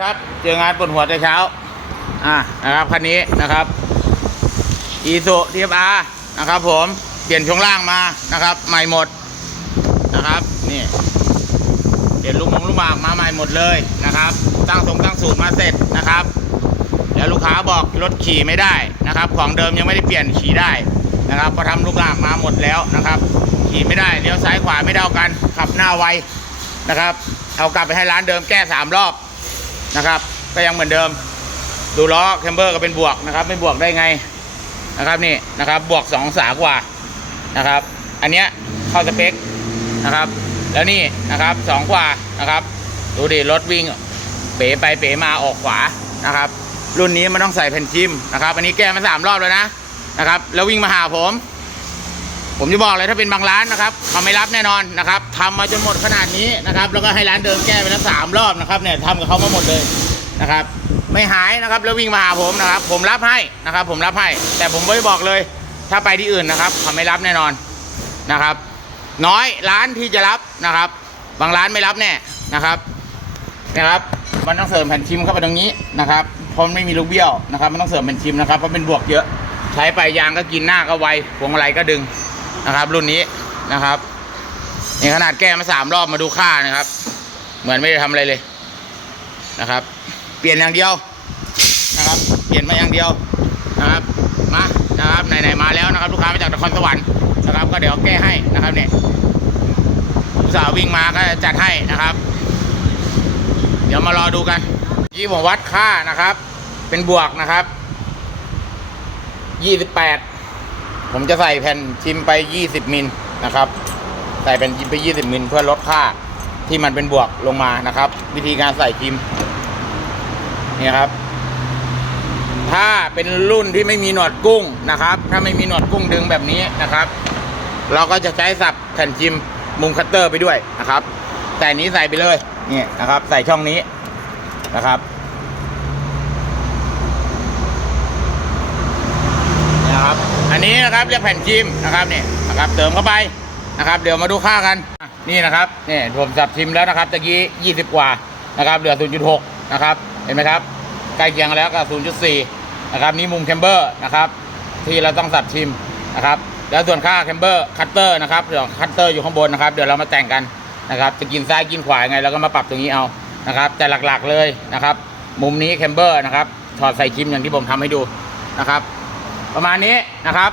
ครับ เจองานปวดหัวแต่เช้า อ่านะครับคันนี้นะครับอีสุทีฟอาร์นะครับผม เปลี่ยนช่วงล่างมานะครับ ใหม่หมดนะครับนี่เปลี่ยนลูกมงลูกหมากมาใหม่หมดเลยนะครับ ตั้งทรงตั้งสูตรมาเสร็จนะครับ แล้วลูกค้าบอกรถขี่ไม่ได้นะครับ ของเดิมยังไม่ได้เปลี่ยนขี่ได้นะครับพอทำลูกหมากมาหมดแล้วนะครับ ขี่ไม่ได้เลี้ยวซ้ายขวาไม่เท่ากันขับหน้าไวนะครับเอากลับไปให้ร้านเดิมแก้สามรอบ นะครับ ก็ยังเหมือนเดิม ดูล้อแคมเบอร์ก็เป็นบวกนะครับ ไม่บวกได้ไงนะครับนี่นะครับบวกสองสากว่านะครับ อันเนี้ยเข้าสเปคนะครับ แล้วนี่นะครับสองกว่านะครับดูดิรถวิ่งเป๋ไปเป๋มาออกขวานะครับ รุ่นนี้มันต้องใส่แผ่นชิมนะครับ อันนี้แก้มาสามรอบแล้วนะนะครับ แล้ววิ่งมาหาผม ผมจะบอกเลยถ้าเป็นบางร้านนะครับเขาไม่รับแน่นอนนะครับทำมาจนหมดขนาดนี้นะครับ แล้วก็ให้ร้านเดิมแก้ไปแล้วสามรอบนะครับเนี่ยทำกับเขามาหมดเลยนะครับ ไม่หายนะครับแล้ววิ่งมาหาผมนะครับ ผมรับให้นะครับ ผมรับให้ แต่ผมไม่บอกเลย ถ้าไปที่อื่นนะครับเขาไม่รับแน่นอนนะครับ น้อยร้านที่จะรับนะครับ บางร้านไม่รับแน่นะครับนะครับมันต้องเสริมแผ่นชิมเข้าไปตรงนี้นะครับเพราะไม่มีลูกเบี้ยวนะครับ มันต้องเสริมแผ่นชิมนะครับเพราะเป็นบวกเยอะ ใช้ไปยางก็กินหน้าก็ไวพวงมาลัยก็ดึง นะครับ รุ่นนี้นะครับนี่ขนาดแก้มาสามรอบมาดูค่านะครับ เหมือนไม่ได้ทำอะไรเลยนะครับ เปลี่ยนอย่างเดียวนะครับ เปลี่ยนมาอย่างเดียวนะครับมานะครับไหนๆมาแล้วนะครับ ลูกค้ามาจากนครสวรรค์นะครับ ก็เดี๋ยวแก้ให้นะครับเนี่ยผู้สาววิ่งมาก็จัดให้นะครับ เดี๋ยวมารอดูกันยี่ผมวัดค่านะครับ เป็นบวกนะครับยี่สิบแปด ผมจะใส่แผ่นชิมไป 20 มิลนะครับ ใส่แผ่นชิมไป 20 มิลเพื่อลดค่าที่มันเป็นบวกลงมานะครับ วิธีการใส่พิมนี่ครับ ถ้าเป็นรุ่นที่ไม่มีหนวดกุ้งนะครับ ถ้าไม่มีหนวดกุ้งดึงแบบนี้นะครับ เราก็จะใช้สับแผ่นชิมมุมคัตเตอร์ไปด้วยนะครับ แต่นนี้ใส่ไปเลยนี่นะครับ ใส่ช่องนี้นะครับ นะครับอันนี้นะครับเรียกแผ่นชิมนะครับเนี่ยนะครับเติมเข้าไปนะครับ เดี๋ยวมาดูค่ากันนี่นะครับนี่ผมจับชิมแล้วนะครับตะกี้ 20 กว่านะครับเหลือ 0.6 นะครับ เห็นไหมครับใกล้เคียงแล้วกับ 0.4 นะครับนี่มุมแคมเบอร์นะครับ ที่เราต้องสับชิมนะครับแล้วส่วนค่าแคมเบอร์คัตเตอร์นะครับเดี๋ยวคัตเตอร์อยู่ข้างบนนะครับเดี๋ยวเรามาแต่งกันนะครับจะกินซ้ายกินขวาไงเราก็มาปรับตรงนี้เอานะครับ แต่หลักๆเลยนะครับ มุมนี้แคมเบอร์นะครับถอดใส่ชิมอย่างที่ผมทำให้ดูนะครับ ประมาณนี้นะครับ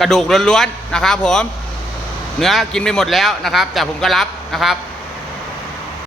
กระดูกล้วนๆนะครับ ผม เนื้อกินไปหมดแล้วนะครับ แต่ผมก็รับนะครับ